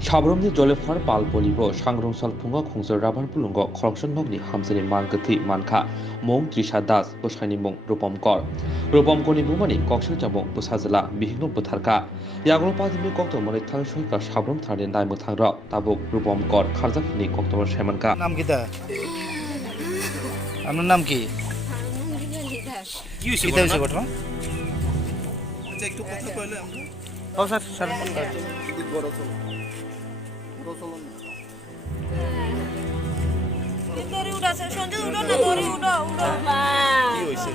사브롬니 졸레파르 발볼리보 상롱살 풍거 공설 라발 불lungo corruption nokni hamsani mangathi manka mong trisha das boshani mong rupam koni bumani kokshil jamong busajala bihingno butharka yagro padimi kokto mani thangshoi ka sabrom thane naimo thangra tabuk rupam kor kharjakhini kokto shemanka নাম কি তা আপনার নাম কি কি হয়েছে কি হয়েছে ঘটনা আচ্ছা একটু কথা কইলে আমরা ও স্যার স্যার যদি বড় চলো বড় চলো দড়ি উড়াছে সঞ্জয় উড়ো না দড়ি উড়ো উড়ো কি হয়েছে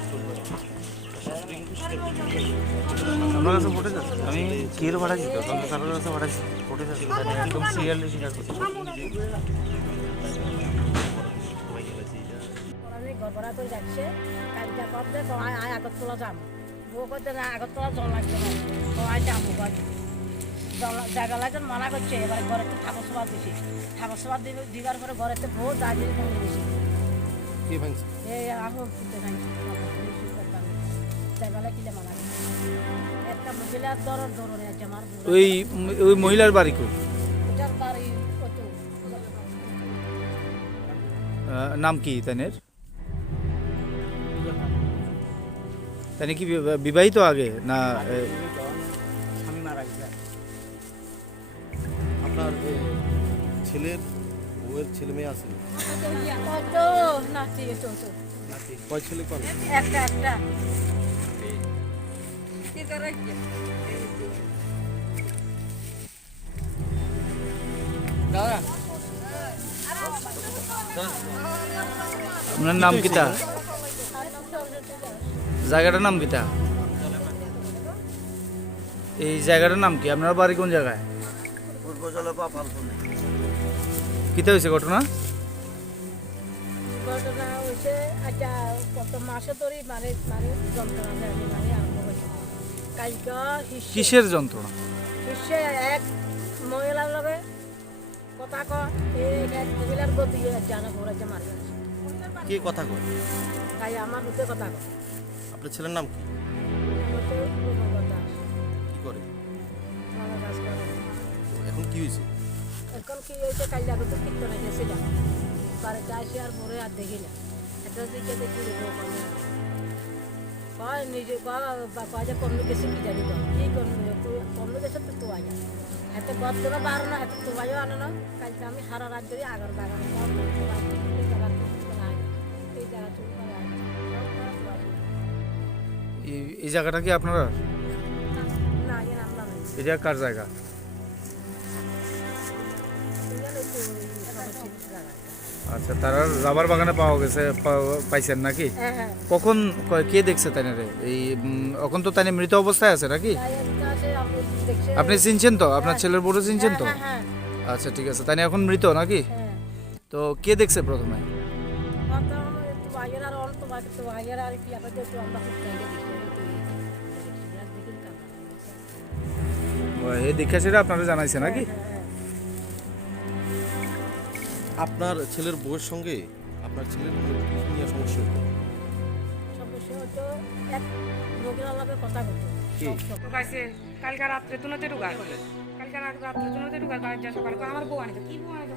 আপনার কাছে ফুটেজ আছে আমি কির পাঠাচ্ছি তো তখন স্যারের কাছে পাঠাচ্ছি ফুটেজ আছে একদম সিরিয়ালি স্বীকার করছি আমি গড়বড়া করে যাচ্ছে কাজটা করতে তো আয় আগরতলা যাম বউ করতে না আগরতলা জল লাগছে না তো আয় যাবো জল জায়গা লাগছে মানা করছে এবার ঘরেতে ঠাকুর সভা দিছি ঠাকুর সভা দিবার পরে ঘরেতে বহু দাঁড়িয়ে কমে গেছি কি ভাঙছে এই এখন ফুটে নাই জায়গাটা কিলে মানা একটা মহিলার দরর দররে আছে আমার ওই ওই মহিলার বাড়ি কই এটার বাড়ি কত নাম কি তানের তানি কি বিবাহিত আগে না আপনার ছেলের বউয়ের ছেলে মেয়ে আছে কত নাচি তো তো কয় ছেলে কোন একটা একটা আপনার নাম কি তা জায়গাটার নাম কি তা এই জায়গাটার নাম কি আপনার বাড়ি কোন জায়গায় কিতা হয়েছে ঘটনা ঘটনা হয়েছে আচ্ছা কত মাসে ধরে মানে মানে যন্ত্রণা আমি মানে আরম্ভ হয়েছে কালকে কিসের যন্ত্রণা হিসে এক মহিলার লগে কথা কয় এই এক মহিলার গতি জানা ঘুরাইছে মারি আছে কি কথা কয় তাই আমার হতে কথা কয় আপনার ছেলের নাম কি হতে কোনো কথা কি করে আমার কাজ করে এখন কি হয়েছে এখন কি হয়েছে কাল যাবে তো কীর্তনে গেছিলাম বাড়িতে আসি আর পরে আর দেখি না একটা দিকে দেখি কয় নিজে কয় যে কমে গেছে কি জানি কি কমে গেছে তো তো আয় এত গদ্দরা পারো না এত তো আয়ও আনো না কালকে আমি সারা রাত ধরে আগর বাগান এই জায়গা চুল এই জায়গাটা কি আপনার না এর আমরা নাই এটা কার জায়গা আচ্ছা তারা রাবার বাগানে পাওয়া গেছে পাইছেন নাকি হ্যাঁ হ্যাঁ কখন কে দেখছে তাই এই এখন তো তাই মৃত অবস্থায় আছে নাকি আপনি চিনছেন তো আপনার ছেলের বড় চিনছেন তো হ্যাঁ হ্যাঁ আচ্ছা ঠিক আছে তাই এখন মৃত নাকি হ্যাঁ তো কে দেখছে প্রথমে এই দীক্ষা সেটা আপনারা জানাইছে নাকি আপনার ছেলের বউয়ের সঙ্গে আপনার ছেলের কি নিয়ে সমস্যা হতো কি ঢুকাইছে কালকে রাত্রে তুনতে ঢুকায় কালকে রাত্রে তুনতে ঢুকায় সকালে আমার বউ আনিছে কি বউ আনিছে